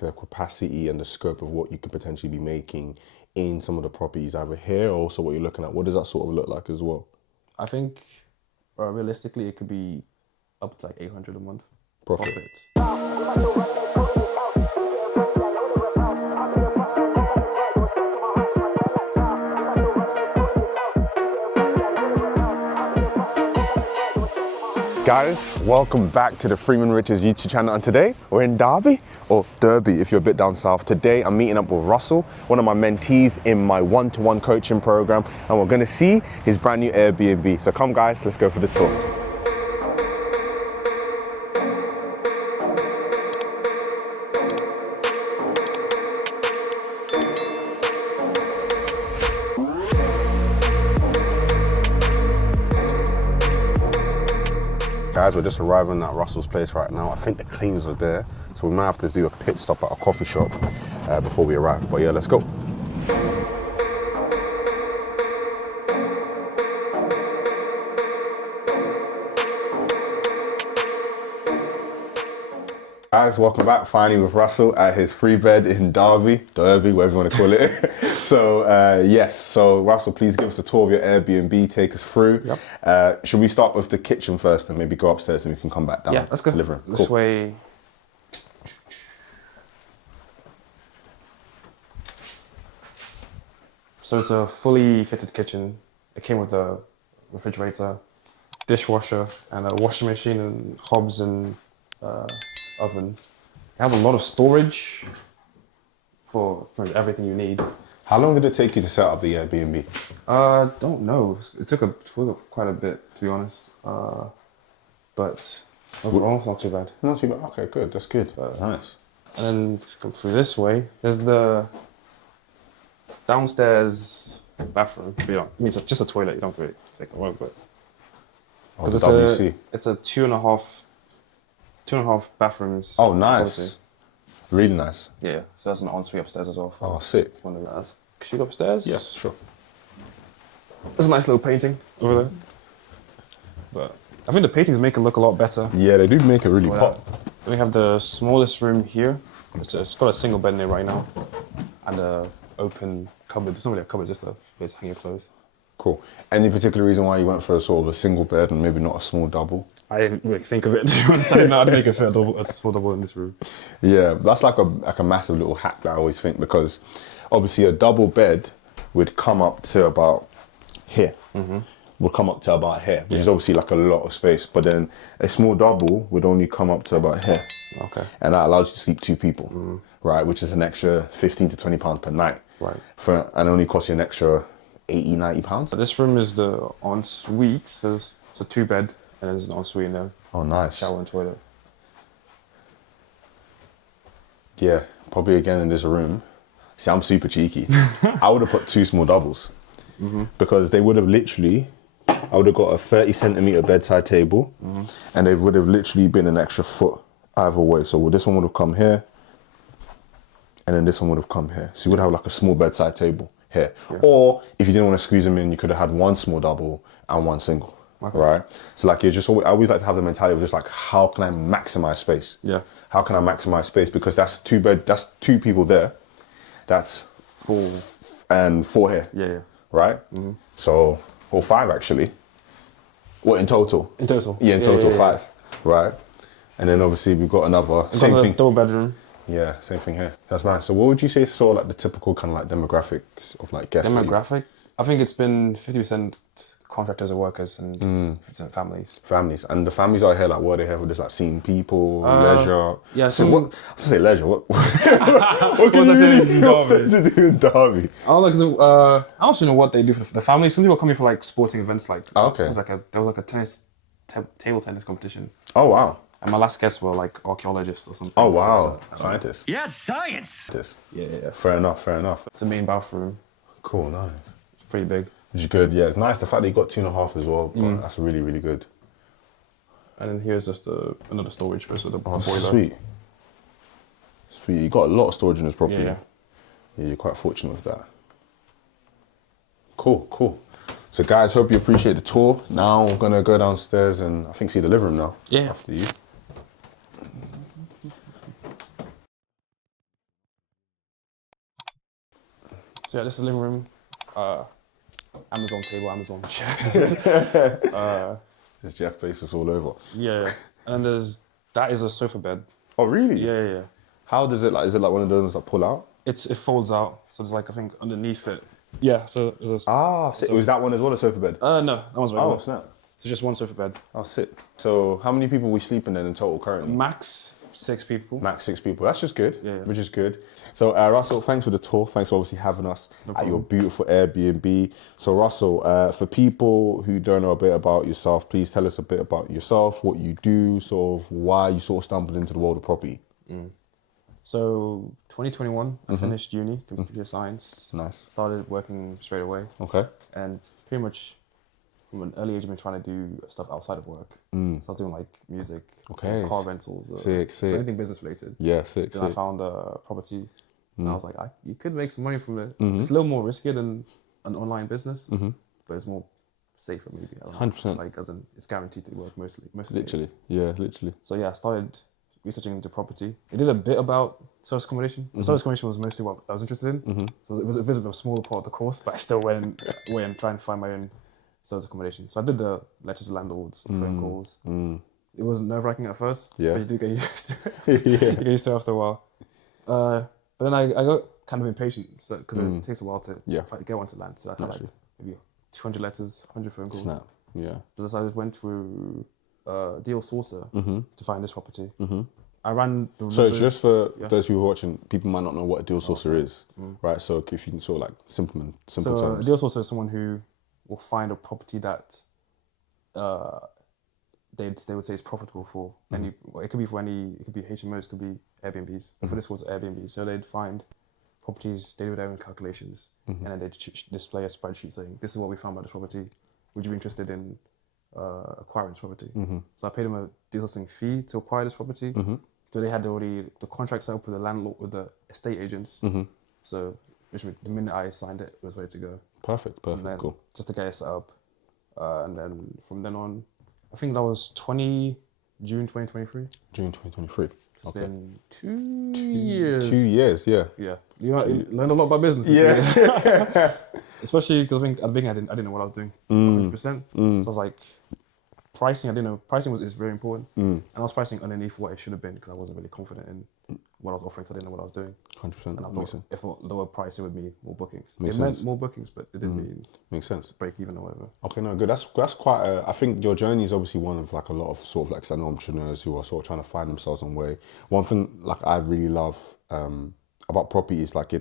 the capacity and the scope of what you could potentially be making in some of the properties either here or also what you're looking at? What does that sort of look like as well? I think realistically it could be up to like 800 a month Profit. Guys, welcome back to the Freeman Riches YouTube channel, and today we're in Derby, or Derby if you're a bit down south. Today I'm meeting up with Russell, one of my mentees in my one-to-one coaching program, and we're gonna see his brand new Airbnb. So come guys, let's go for the tour. Guys, we're just arriving at Russell's place right now. I think the cleaners are there, so we might have to do a pit stop at a coffee shop before we arrive. But yeah, let's go. Guys, welcome back. Finally with Russell at his free bed in Derby, whatever you want to call it. So yes, so Russell, please give us a tour of your Airbnb, take us through. Yep. Should we start with the kitchen first and maybe go upstairs and we can come back down? Yeah, let's go. Living room. This way. So it's a fully fitted kitchen. It came with a refrigerator, dishwasher, and a washing machine and hobs and oven. It has a lot of storage for everything you need. How long did it take you to set up the Airbnb? Don't know. It took quite a bit, to be honest. But overall, it's not too bad. Not too bad. Okay, good. That's good. Nice. And then just come through this way. There's the downstairs bathroom. I mean, it's just a toilet. You don't have to take a work, but because it's a two and a half bathrooms. Oh, nice. Policy. Really nice. Yeah, so that's an ensuite upstairs as well. Oh, sick. Should we go upstairs? Yes, sure. There's a nice little painting over there. But I think the paintings make it look a lot better. Yeah, they do make it really pop. Then we have the smallest room here. It's got a single bed in it right now. And a open cupboard. It's not really a cupboard, just a place to hang your clothes. Cool. Any particular reason why you went for a sort of a single bed and maybe not a small double? I didn't really think of it, to be honest. I didn't know how to make it fit a small double in this room. Yeah, that's like a massive little hack that I always think, because obviously a double bed would come up to about here. Would come up to about here, which is obviously like a lot of space. But then a small double would only come up to about here. Okay. And that allows you to sleep two people, right? Which is an extra 15 to 20 pounds per night. Right. And only costs you an extra 80, 90 pounds. This room is the ensuite, so it's a two bed. And there's an ensuite in there. Oh, nice. Shower and toilet. Yeah, probably again in this room. See, I'm super cheeky. I would have put two small doubles because they would have literally, I would have got a 30 centimeter bedside table and they would have literally been an extra foot either way. So this one would have come here and then this one would have come here. So you would have like a small bedside table here. Yeah. Or if you didn't want to squeeze them in, you could have had one small double and one single. Okay. Right, so like I always like to have the mentality of just like, how can I maximize space? Yeah. How can I maximize space? Because that's two people there. That's four and four here. Yeah. Right. So, or five actually. What in total? In total. Yeah, in total five. Right. And then obviously we've got another same thing. Double bedroom. Yeah, same thing here. That's nice. So what would you say is sort of like the typical kind of like demographics of like guests? Demographic? I think it's been 50% contractors or workers and 50% families. Families. And the families out here, like, what are they here for? Just like seeing people, leisure? Yeah, so what, I was to say leisure, what can you really, what's that to do in Derby? I don't know what they do for the families. Some people are coming for like sporting events, like there was like a table tennis competition. Oh wow. And my last guests were like archaeologists or something. Oh wow. Scientists. Yes, science. Yeah. Fair enough. It's the main bathroom. Cool, nice. It's pretty big. Which is good, yeah. It's nice the fact that you got 2.5 as well, but that's really, really good. And then here's just another storage space with a boiler. Sweet. You got a lot of storage in this property. Yeah, you're quite fortunate with that. Cool. So guys, hope you appreciate the tour. Now we're gonna go downstairs and I think see the living room now. Yeah. After you. So yeah, this is the living room. Amazon table, Amazon chairs. There's Jeff Bezos all over. Yeah. And then that is a sofa bed. Oh, really? Yeah. How does it like? Is it like one of those that pull out? It folds out. So there's like, I think underneath it. Yeah, so there's a... So was that one as well, a sofa bed? No, that one's regular. Oh, snap. So just one sofa bed. Oh, sick. So how many people we sleeping then in total currently? Max 6 people. Max 6 people. That's just good. Yeah. Which is good. So Russell, thanks for the tour. Thanks for obviously having us at your beautiful Airbnb. So Russell, for people who don't know a bit about yourself, please tell us a bit about yourself, what you do, sort of why you sort of stumbled into the world of property. So 2021, I finished uni, computer science. Nice. Started working straight away. Okay. And it's pretty much from an early age, I've been trying to do stuff outside of work. So I was doing like music, car rentals, sick. so anything business related. Yeah, sick. Then I found a property, and I was like, you could make some money from it. It's a little more risky than an online business, but it's more safer maybe. 100%. Like, as in, it's guaranteed to work most of the Literally. days. Yeah, literally. So yeah, I started researching into property. I did a bit about service accommodation. Service accommodation was mostly what I was interested in. So it was a bit of a smaller part of the course, but I still went away and trying to find my own service accommodation. So I did the letters to landlords, the phone calls. It was nerve-wracking at first, but you do get used to it. You get used to it after a while. But then I got kind of impatient because it takes a while to get one to land. So I had like maybe 200 letters, 100 phone calls. Snap. Yeah. So I went through Deal Sourcer to find this property. I ran the numbers. So just for those who are watching, people might not know what a deal sourcer is, right? So if you can sort of like simple terms. A deal sourcer is someone who will find a property that they would say is profitable for any. Well, it could be for any. It could be HMOs, it could be Airbnbs. But for this was Airbnb, so they'd find properties. They do their own calculations, and then they'd display a spreadsheet saying, "This is what we found about this property. Would you be interested in acquiring this property?" So I paid them a deal sourcing fee to acquire this property. So they had already the contract set up with the landlord, with the estate agents. So which means the minute I signed it, it was ready to go. Perfect, cool. Just to get it set up, and then from then on, I think that was June 2023. June 2023. It's been 2 years. 2 years, yeah. Yeah, you learned a lot about business. Yeah. Especially because I think I didn't know what I was doing 100%. So I was like, pricing, I didn't know. Pricing is very important. And I was pricing underneath what it should have been because I wasn't really confident in what I was offering, so I didn't know what I was doing. 100%. And I thought if I lower price, it would mean more bookings. Makes it sense. meant more bookings, but it didn't mean Makes sense. break even or whatever. Okay, no, good. That's quite I think your journey is obviously one of like a lot of sort of like stand entrepreneurs who are sort of trying to find themselves on way. One thing like I really love about property is like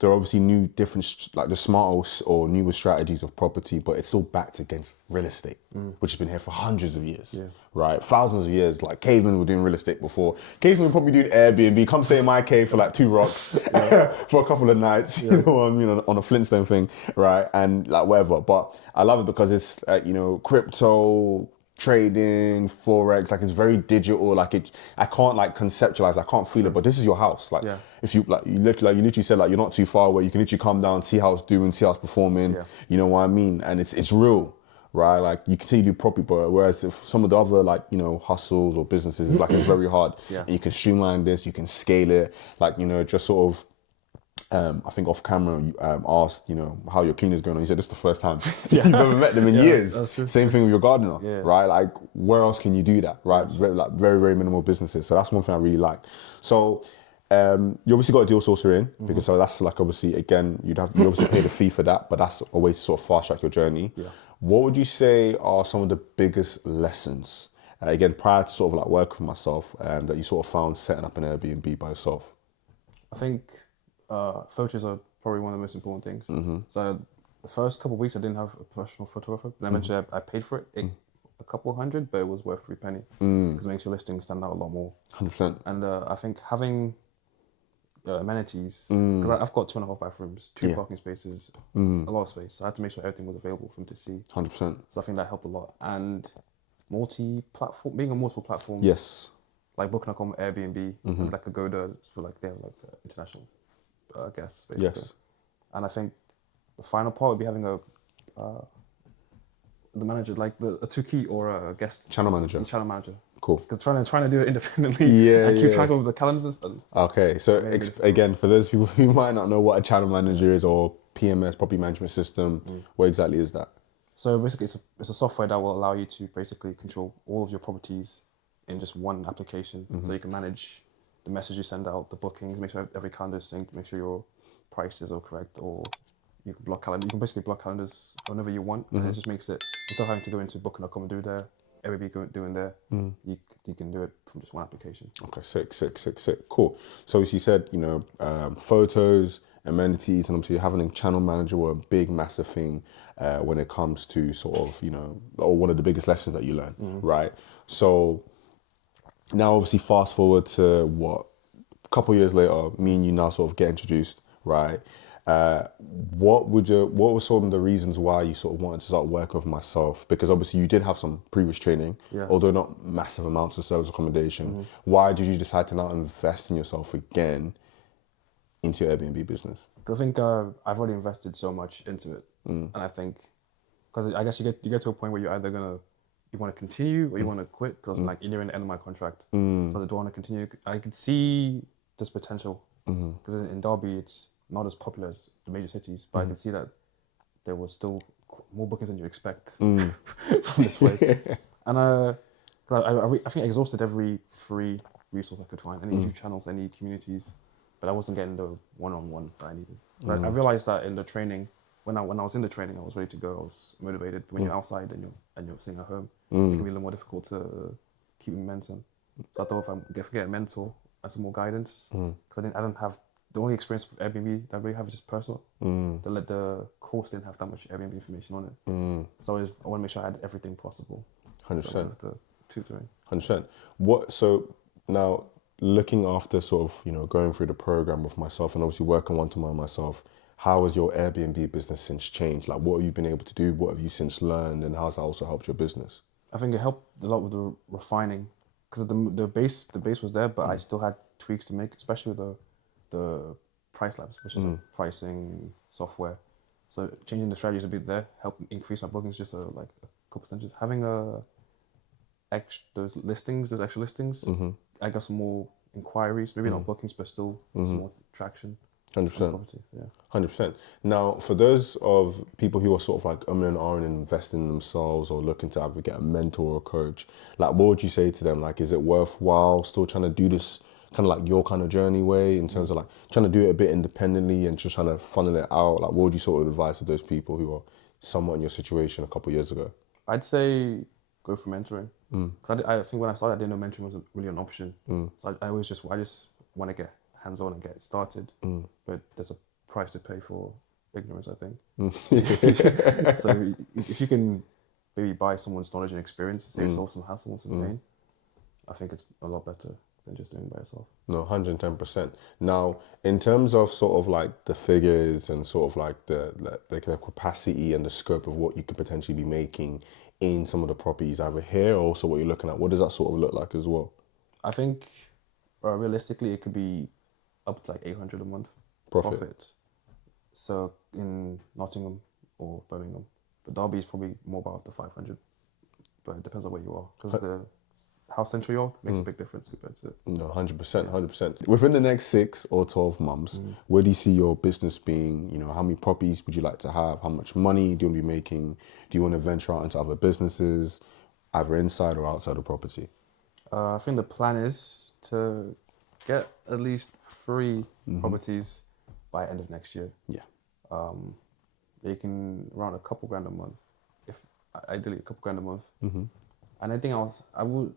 there are obviously new different like the smarter or newer strategies of property, but it's still backed against real estate, which has been here for hundreds of years, right? Thousands of years. Like cavemen were doing real estate before. Cavemen were probably doing Airbnb. Come stay in my cave for like 2 rocks for a couple of nights, you know what I mean, on a Flintstone thing, right? And like whatever. But I love it because it's you know, crypto, trading, forex, like it's very digital. Like I can't like conceptualize, I can't feel it, but this is your house. Like if you like you literally said like you're not too far away, you can literally come down, see how it's doing, see how it's performing. You know what I mean? And it's real, right? Like you can say you do property, but whereas if some of the other like, you know, hustles or businesses, like it's very hard. And you can streamline this, you can scale it, like, you know, just sort of I think off camera, you asked, you know, how your cleaner's going on. You said this is the first time you've ever met them in years. That's true. Same thing with your gardener, right? Like, where else can you do that, right? Like very, very minimal businesses. So that's one thing I really like. So you obviously got a deal sourcer in because so that's like obviously again you obviously pay the fee for that, but that's a way to sort of fast track your journey. What would you say are some of the biggest lessons again prior to sort of like working for myself that you sort of found setting up an Airbnb by yourself? I think photos are probably one of the most important things. So the first couple of weeks I didn't have a professional photographer, and eventually I paid for it. A couple $100, but it was worth every penny because it makes your listing stand out a lot more. 100%. And I think having amenities, because I've got 2.5 bathrooms, 2 parking spaces, a lot of space. So I had to make sure everything was available for him to see. 100%. So I think that helped a lot. And multi-platform, being on multiple platforms. Yes. Like Booking.com, Airbnb, and like Agoda, for like they have like international guests basically. Yes. And I think the final part would be having the manager, like a two-key or a guest Channel manager. channel manager. Cool. Because trying to do it independently Yeah, and keep yeah. track of the calendars and Okay, so Maybe it's- again, for those people who might not know what a channel manager is or PMS, property management system, what exactly is that? so basically it's a software that will allow you to basically control all of your properties in just one application. So you can manage the message you send out, the bookings, make sure every calendar is synced, make sure your prices are correct, or you can block calendar. You can basically block calendars whenever you want, and it just makes it instead of having to go into booking.com and do there, Airbnb doing there, you can do it from just one application. Okay, sick. Cool. So as you said, photos, amenities, and obviously having a channel manager were a big, massive thing when it comes to sort of, or one of the biggest lessons that you learn, right? So now obviously fast forward to a couple years later, me and you now sort of get introduced, right? What were some of the reasons why you sort of wanted to start working with myself? Because obviously you did have some previous training, Yeah. although not massive amounts of service accommodation. Why did you decide to now invest in yourself again into your Airbnb business? I think I've already invested so much into it, and I think because I guess you get to a point where you're either you want to continue or you want to quit because like you're nearing the end of my contract, so I don't want to continue. I could see this potential because in Derby it's not as popular as the major cities, but I could see that there was still more bookings than you expect from this place, and I think I exhausted every free resource I could find, any YouTube channels, any communities. But I wasn't getting the one-on-one that I needed. But I realized that in the training, when I was in the training, I was ready to go. I was motivated. When you're outside and you're sitting at home, it can be a little more difficult to keep momentum. So I thought if I get a mentor and some more guidance, because I don't have the only experience with Airbnb that I really have is just personal. The course didn't have that much Airbnb information on it. So I want to make sure I had everything possible. 100%. So with the tutoring. 100%. So now looking after sort of, going through the program with myself and obviously working one-to-one myself, how has your Airbnb business since changed? Like what have you been able to do? What have you since learned? And how's that also helped your business? I think it helped a lot with the refining because the base was there, but I still had tweaks to make, especially with the price labs, which is a pricing software. So changing the strategies a bit there helped increase my bookings just like a couple percentages. Having those extra listings, I got some more inquiries, maybe not bookings, but still some more traction. 100%. Yeah. 100%. Now, for those of people who are sort of like and ahhing and investing in themselves or looking to either get a mentor or a coach, like what would you say to them? Like, is it worthwhile still trying to do this kind of like your kind of journey way in terms of like trying to do it a bit independently and just trying to funnel it out? Like, what would you sort of advise to those people who are somewhat in your situation a couple of years ago? I'd say go for mentoring. Because I think when I started, I didn't know mentoring was really an option. So I just want to get hands-on and get started. But there's a price to pay for ignorance, I think. So if you can maybe buy someone's knowledge and experience, save yourself some hassle and some pain, I think it's a lot better than just doing it by yourself. No, 110%. Now, in terms of sort of like the figures and sort of like the capacity and the scope of what you could potentially be making in some of the properties either here or also what you're looking at, what does that sort of look like as well? I think realistically it could be up to like 800 a month profit. So in Nottingham or Birmingham, but Derby is probably more about the 500, but it depends on where you are because how central you are makes a big difference compared to. No, 100%, 100%. Within the next 6 or 12 months, where do you see your business being? How many properties would you like to have? How much money do you want to be making? Do you want to venture out into other businesses, either inside or outside of property? I think the plan is to get at least 3 properties by end of next year. Yeah. They can around a couple grand a month, if ideally a couple grand a month. And anything else, I'm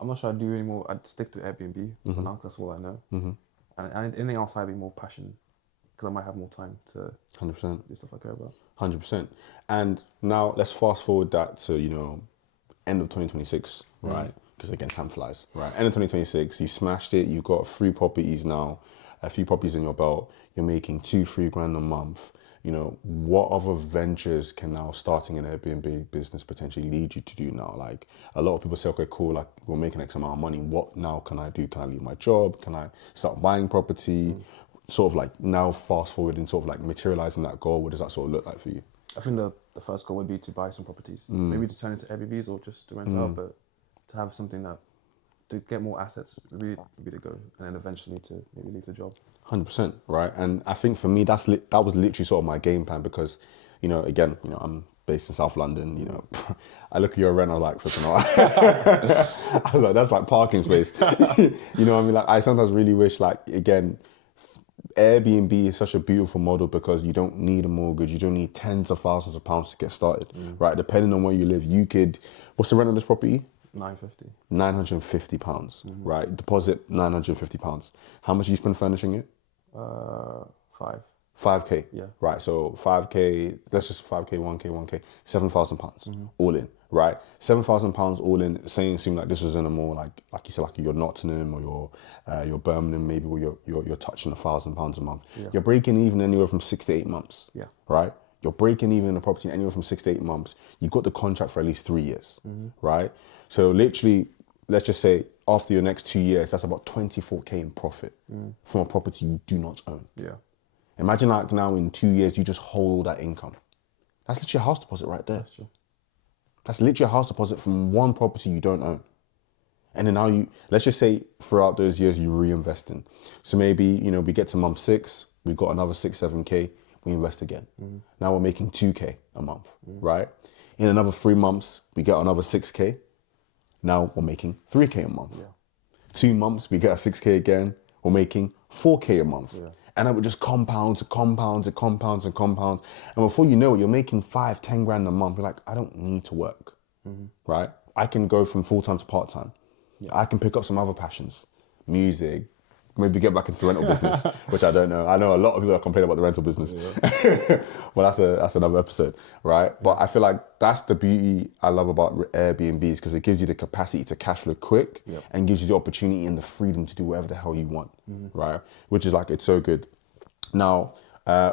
not sure I'd do anymore. I'd stick to Airbnb for now. That's all I know. And anything else, I'd be more passionate because I might have more time to 100%. do stuff I care about. 100%. And now let's fast forward that to, end of 2026, right? Because again, time flies, right? End of 2026, you smashed it. You've got 3 properties now, a few properties in your belt. You're making 2-3 grand a month. What other ventures can now starting an Airbnb business potentially lead you to do now? Like a lot of people say, okay, cool, like we're making X amount of money. What now can I do? Can I leave my job? Can I start buying property? Sort of like now fast forward and sort of like materializing that goal. What does that sort of look like for you? I think the first goal would be to buy some properties. Maybe to turn into Airbnbs or just to rent out, but to have something that to get more assets would be the go, and then eventually to maybe leave the job. 100%, right? And I think for me, that was literally sort of my game plan because, you know, again, you know, I'm based in South London, you know, I look at your rent, I was like, flipping out. I was like, that's like parking space. You know what I mean? Like, I sometimes really wish, like, again, Airbnb is such a beautiful model because you don't need a mortgage, you don't need tens of thousands of pounds to get started, right? Depending on where you live, you could, what's the rent on this property? £950. £950, right? Deposit £950. How much do you spend furnishing it? 5. 5k. Yeah. Right. So 5k. Let's just 5k, 1k, 1k. £7,000 all in. Right. £7,000 all in. Saying seemed like this was in a more like you said, like your Nottingham or your Birmingham maybe, where you're touching £1,000 a month. Yeah. You're breaking even anywhere from 6 to 8 months. Yeah. Right. You're breaking even in a property anywhere from 6 to 8 months. You've got the contract for at least 3 years. Right. So literally, let's just say after your next 2 years, that's about 24k in profit from a property you do not own. Yeah. Imagine like now in 2 years, you just hold that income. That's literally a house deposit right there. That's true. That's literally a house deposit from one property you don't own. And then now let's just say throughout those years, you reinvest in. So maybe, you know, we get to month 6, we got another 6, 7k, we invest again. Now we're making 2k a month, right? In another 3 months, we get another 6k. Now we're making 3k a month. Yeah. 2 months, we get a 6k again, we're making 4k a month. Yeah. And that would just compound. And before you know it, you're making 5, 10 grand a month. You're like, I don't need to work, right? I can go from full-time to part-time. Yeah. I can pick up some other passions, music, maybe get back into the rental business, which I don't know. I know a lot of people that complain about the rental business. Yeah. Well, that's another episode, right? But I feel like that's the beauty I love about Airbnbs, because it gives you the capacity to cash flow quick and gives you the opportunity and the freedom to do whatever the hell you want, right? Which is like, it's so good. Now,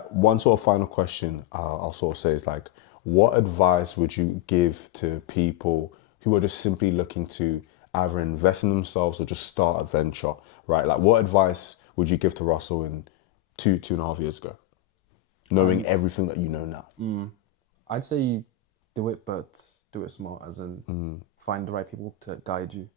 one sort of final question I'll sort of say is like, what advice would you give to people who are just simply looking to either invest in themselves or just start a venture, right? Like, what advice would you give to Russell in 2.5 years ago, knowing everything that you know now? I'd say do it, but do it smart, as in find the right people to guide you.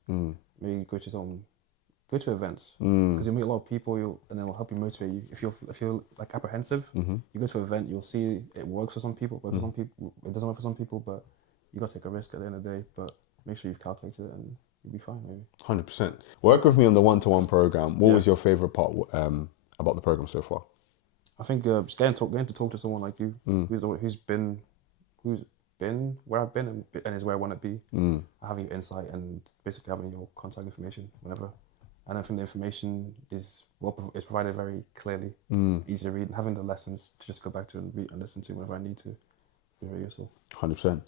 Maybe go to events, because you'll meet a lot of people, and it'll help you motivate you. If you're like apprehensive, you go to an event, you'll see it works for some people, but for some people it doesn't work for some people. But you gotta take a risk at the end of the day. But make sure you've calculated it, and you'll be fine, maybe. 100%. Work with me on the one-to-one program. What was your favorite part about the program so far? I think just getting to talk to someone like you, who's been where I've been and is where I want to be. Having your insight and basically having your contact information whenever. And I think the information is provided very clearly, easy to read, and having the lessons to just go back to and read and listen to whenever I need to be very useful. 100%.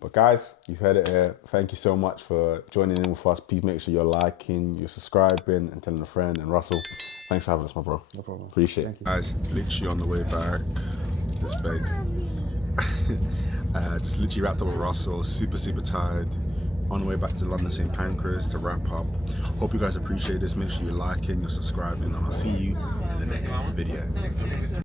But guys, you've heard it here. Thank you so much for joining in with us. Please make sure you're liking, you're subscribing, and telling a friend. And Russell, thanks for having us, my bro. No problem. Appreciate it. Guys, literally on the way back, this bag. Just literally wrapped up with Russell, super tired. On the way back to London St. Pancras to wrap up. Hope you guys appreciate this. Make sure you're liking, you're subscribing, and I'll see you in the next video.